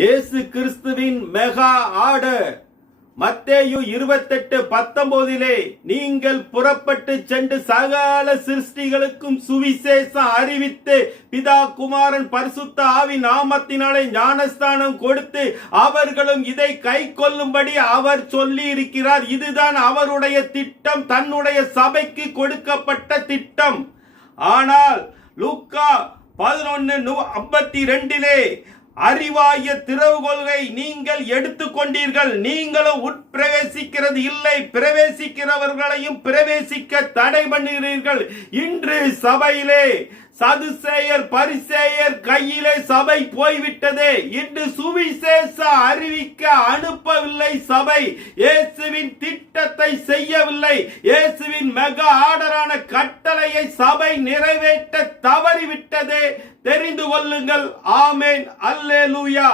இயேசு கிறிஸ்துவின் mega order மத்தேயு 28:19 நீங்கள் புறப்பட்டு சென்று சகல சிருஷ்டிகளுக்கும் சுவிசேஷம் அறிவித்து பிதா குமாரன் பரிசுத்த ஆவி நாமத்தினாலே ஞானஸ்தானம் கொடுத்து அவர்களும் இதை கை கொள்ளும்படி அவர் சொல்லி இருக்கிறார். இதுதான் அவருடைய திட்டம், தன்னுடைய சபைக்கு கொடுக்கப்பட்ட திட்டம். ஆனால் லூக்கா 11:52 அறிவாய திறவுகோலை நீங்கள் எடுத்துக்கொண்டீர்கள், நீங்களும் உட்பிரவேசிக்கிறது இல்லை, பிரவேசிக்கிறவர்களையும் பிரவேசிக்க தடை பண்ணுகிறீர்கள். இன்று சபையிலே சதுசேயர் பரிசேயர் கையிலே சபை போய்விட்டது. இன்று சுவிசேஷ அறிவிக்க அனுப்பவில்லை சபை. இயேசுவின் திட்டத்தை செய்யவில்லை. இயேசுவின் மெகா ஆர்டரான கட்டளையை சபை நிறைவேற்ற தவறிவிட்டது. தெரிந்து கொள்ளுங்கள். ஆமென். அல்லேலூயா.